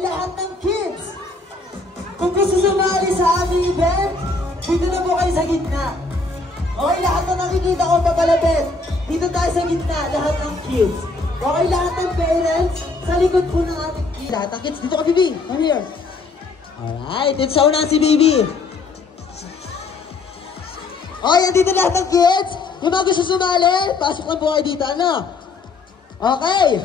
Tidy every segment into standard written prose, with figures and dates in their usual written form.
lahat ng kids, kung gusto sumali sa aming event, dito na po kayo sa gitna. Okay, lahat na nakikita ko papalapit. Dito tayo sa gitna, lahat ng kids. Okay, lahat ng parents, sa likod po ng ating kids. Lahat ng kids, dito ka, Bibi. Come here. Alright, it's so na si Bibi. Okay, andito lahat ng kids. Yung mga gusto sumali, pasok lang po kayo dito, ano? Okay.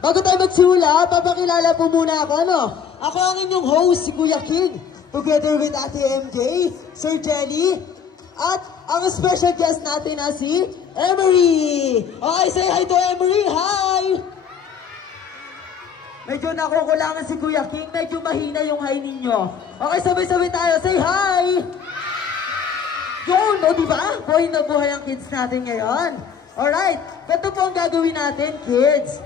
Bago tayo magsimula, papakilala po muna ako, ano? Ako ang inyong host, si Kuya King. Together with Ate MJ, Sir Jelly, at ang special guest natin na si Emery. Okay, say hi to Emery. Hi! Medyo nakukulangan si Kuya King. Medyo mahina yung hi ninyo. Okay, sabay-sabay tayo. Say hi! Yun, o diba? Buhay na buhay ang kids natin ngayon. Alright, ito po ang gagawin natin, kids.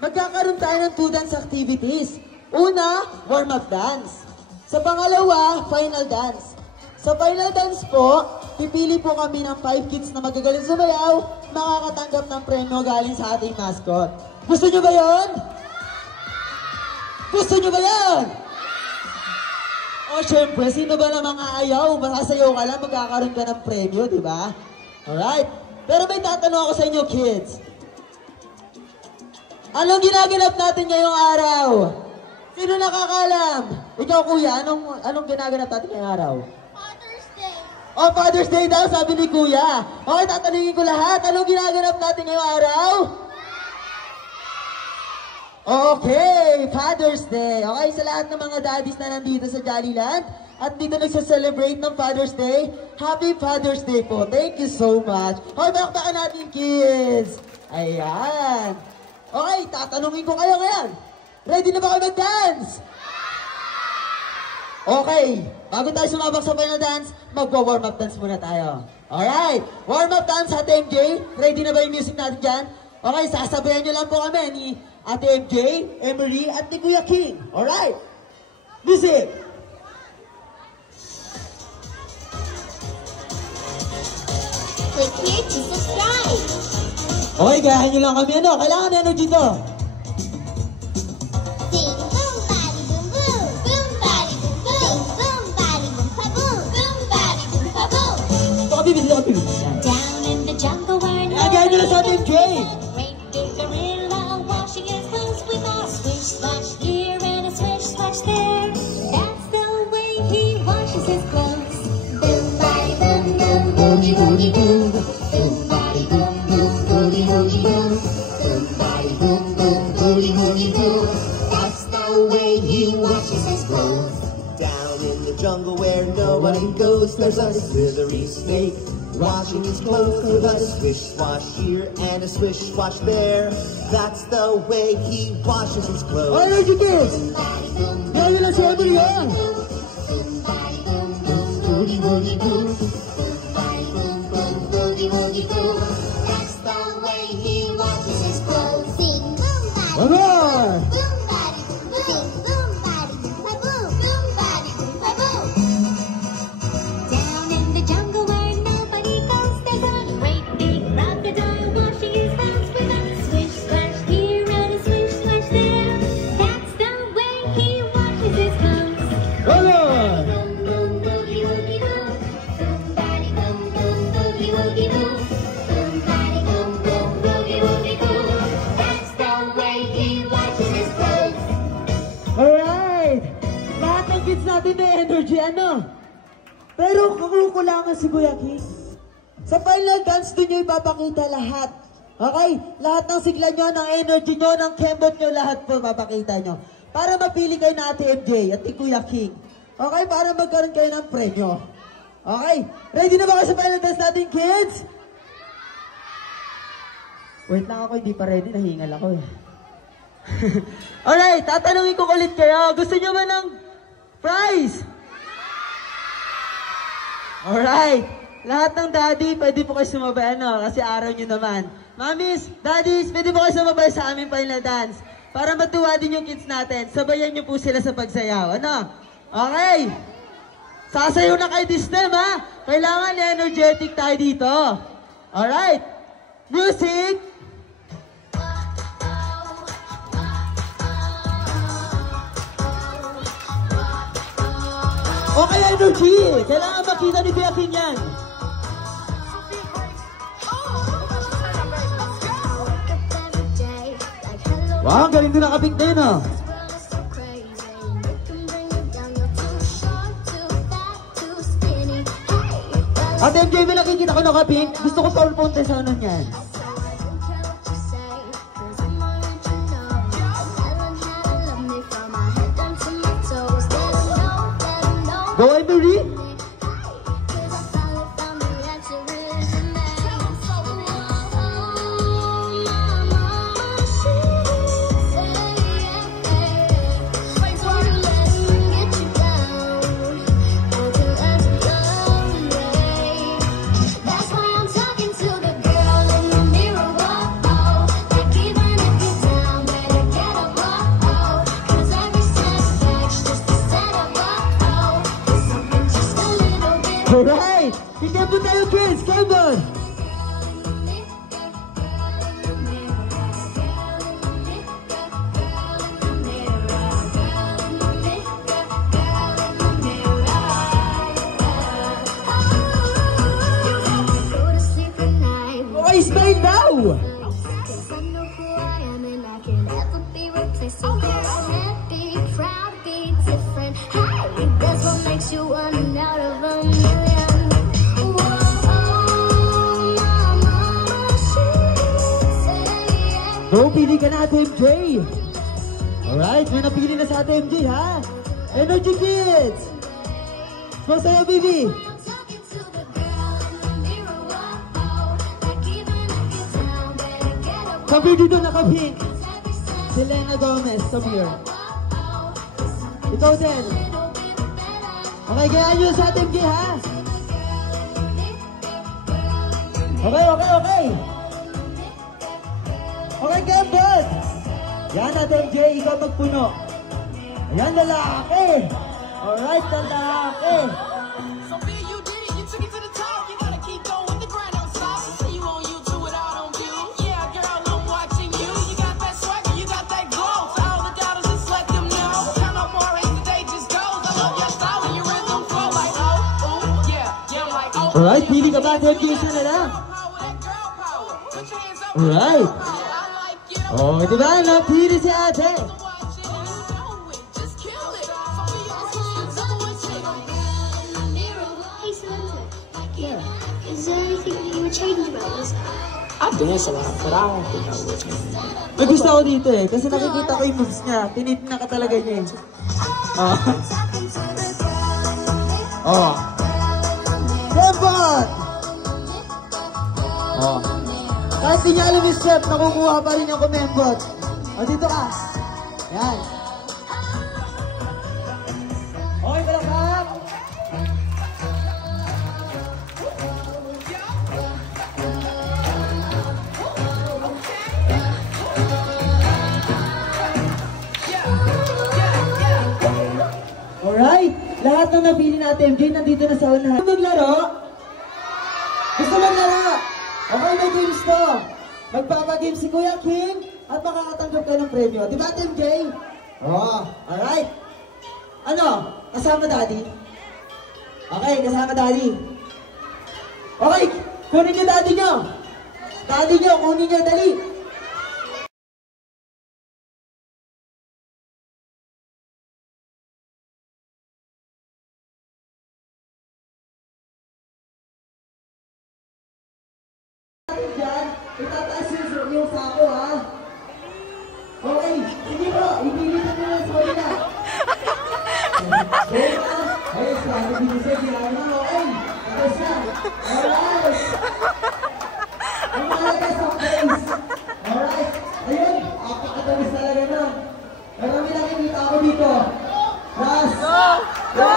Magkakaroon tayo ng 2 dance activities. Una, warm-up dance. Sa pangalawa, final dance. Sa final dance po, pipili po kami ng 5 kids na magagaling sumayaw, makakatanggap ng premyo galing sa ating mascot. Gusto nyo ba yun? Gusto nyo ba yun? O syempre, sino ba namang aayaw? Masasayaw ka lang, magkakaroon ka ng premyo, di ba? Alright. Pero may tatanong ako sa inyo, kids. Anong ginaganap natin ngayong araw? Sino nakakalam? Ikaw, Kuya, anong ginaganap natin ngayong araw? Father's Day. Oh, Father's Day daw, sabi ni Kuya. Okay, tatanungin ko lahat. Anong ginaganap natin ngayong araw? Okay, Father's Day. Okay, sa lahat ng mga daddies na nandito sa Jollyland at dito nagsa-celebrate ng Father's Day, Happy Father's Day po. Thank you so much. Okay, bakbakan natin, kids. Ayan. Okay, tatanungin ko kayo ngayon. Ready na ba kayo mag-dance? Okay, bago tayo sumabak sa final dance, magwa-warm up dance muna tayo. Alright, warm up dance, Ate MJ. Ready na ba yung music natin dyan? Okay, sasabayan nyo lang po kami ni Ate MJ, Emery, at ni Kuya King. Alright, music! Click here to subscribe. Okay, gayahin nyo lang kami. Ano? Kailangan energy to. Sing boom body boom boom, boom body boom boom, boom body boom pa boom, boom body boom pa boom. Ito ka, Bibi. Ito ka, Bibi. Down in the jungle where no Gayahin nyo lang sa Ate MJ. great big gorilla washing his clothes with a swish splash here and a swish splash there. That's the way he washes his clothes. Boom body boom boom, boogie boogie boom, boom body boom boom, boogie boogie boom, boom body boom boom, boogie boogie boom. That's the way he washes his clothes. Down in the jungle where nobody goes, there's a slithery snake washing his clothes with a swish wash here and a swish wash there. That's the way he washes his clothes. Energy, kids. Gayahin nyo lang sa Emery, ha? Boom body boom boom, boogie boogie boom, boom body boom boom, boogie boogie boom. That's the way he washes his clothes. Sing boom body boom Alright. body boom boom, boom body boom pa boom, boom body boom pa boom. Down in the jungle where nobody goes, there's a great big crocodile washing his hands with a swish splash here and a swish splash there. That's the way he washes his clothes. Alright. Boom boom boogie woogie boom, boom body boom boom boogie woogie boom, boom body boom boom boogie woogie boom. That's the way he washes his clothes. Alright! Lahat ng kids natin may energy, ano? Pero kakukulangan si Kuya King. Sa final dance, doon nyo ipapakita lahat. Okay? Lahat ng sigla nyo, ng energy nyo, ng kembot nyo, lahat po papakita nyo. Para mapili kayo na Ate MJ at ni Kuya King. Okay? Para magkaroon kayo ng premyo. Okay? Ready na ba kayo sa final dance natin, kids? Wait lang ako, hindi pa ready. Nahingal ako eh. Alright, tatanungin ko ulit kayo. Gusto nyo ba ng prize? Alright. Lahat ng daddy, pwede po kayo sumabay, ano? Kasi araw nyo naman. Mamis, daddies, pwede po kayo sumabay sa aming final dance. Para matuwa din yung kids natin. Sabayan nyo po sila sa pagsayaw. Ano? Okay. Sasayaw na kayo this time, ha? Kailangan energetic tayo dito. Alright. Music. Okay, energy! Kailangan makita ni Kuya King yan. Wow, ang galing din nakapik din, oh. At MJ, may nakikita ko nakapik. Gusto ko paul-ponte sa ano niyan. Go, Emery! Alright! Tingnan po tayo, kids! Come on! Okay, smile now! That's what makes you one out of a million. Go, pili ka na, Ate MJ! Alright, may napili na sa Ate MJ, ha? Energy Kids! Masaya, baby! Sabi dito nakapink. Selena Gomez, Samir. Ikaw din. Okay, gayaan nyo sa Ate MJ, ha? Okay, okay, okay. Okay, Kembot. Yan, Ate MJ, ikaw magpuno. Ayan, lalaki. Alright, lalaki. So big you did it, you took it to the top. You gotta keep going with the grind, don't stop. See you on YouTube without on view. Yeah, girl, I'm watching you. You got that swagger, you got that glow. To all the doubters, just let them know. Count no more race, the day just goes. I love your style and your rhythm flow like oh, ooh, yeah, yeah, I'm like oh. Alright, pili ka ba, Ate MJ, isa na lang. Alright. Oh, di ba? Napili si Ate. Is there anything that you would change about this? I dance a lot, but I don't think I would change it. May gusto ako dito eh. Kasi nakikita ko yung moves niya. Tinitin ka talaga niya eh. Oh. Oh. Kembot! Oh. Kahit di niya alam yung step, nakukuha pa rin yung kumembot. O, dito ka. Yan. Okay, palakpak. Alright, lahat ng napili natin, MJ, nandito na sa unahan. Gusto maglaro? Gusto maglaro? Okay, may games to. Magpapagame si Kuya King at makakatanggap ka ng premyo. Di ba, MJ? Oh, alright. Ano? Kasama daddy? Okay, kasama daddy. Okay, kunin niyo daddy niyo. Daddy niyo, kunin niyo, dali. Diyan, itataas yung sako, ha? Okay, sige po, ipilitan nyo lang sa kanila. Okay, ay, sabi dito sa ginagawa mo, okay? Tapos na. Alright. Ang malaga sa place. Alright. Ayun, apakatamis talaga na. Marami nakikita ako dito. Last. Go!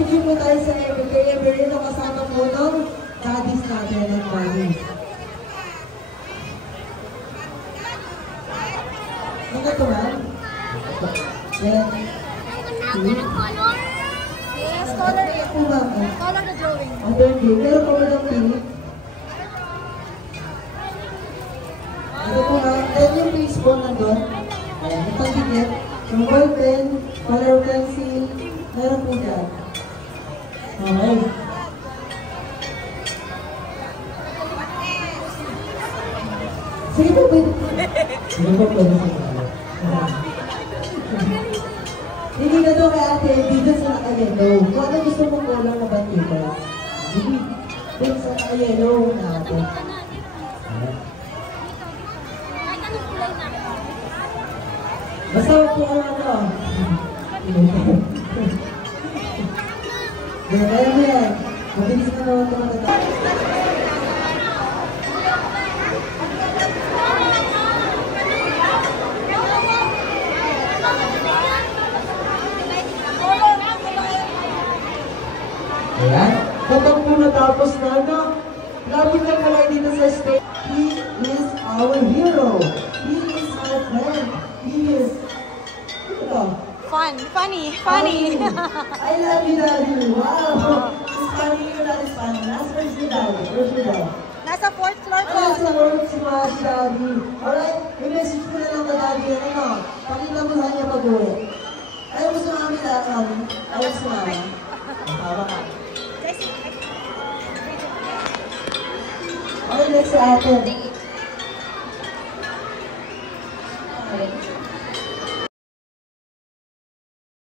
Mag-picture po tayo sa Evergreen na kasama po ng daddies natin at mommies. Ano ito, ma'am? Yes. Yes, color it. Ito, ma'am. Color the drawing. Ang thank you. Meron po ba ng pink? Ito po, ma'am. 10 yung face po nandun. Ayan, ito ang ticket. Yung ball pen, color pencil, meron po dyan. Okay. Sige po, pwede. Sige po, pwede sa kanya. Hindi ka daw kay ate, dito sa naka-yellow. Kung ano gusto mong kulang na bandita? Dito sa naka-yellow na ate. Basta po ang ano. Kaya mo yan. Mabilis na naman ito matatapos. Ayan. Kapag po natapos na, no? Lagi na pala dito sa stage. He is our hero. He is our friend. He is... Funny. I love you, Daddy. Wow. It's funny, you're not as funny. Where's your daddy? Where's your dad? Nasa 4th floor po. Ano sa work si mga si Daddy? Alright, may message ko na lang kay Daddy. Ano? Pakita mo sa kanya pag-uwi. Ayaw mo sa mami na, mami? Ayaw mo sa mama? Tama ka. Okay, next sa atin.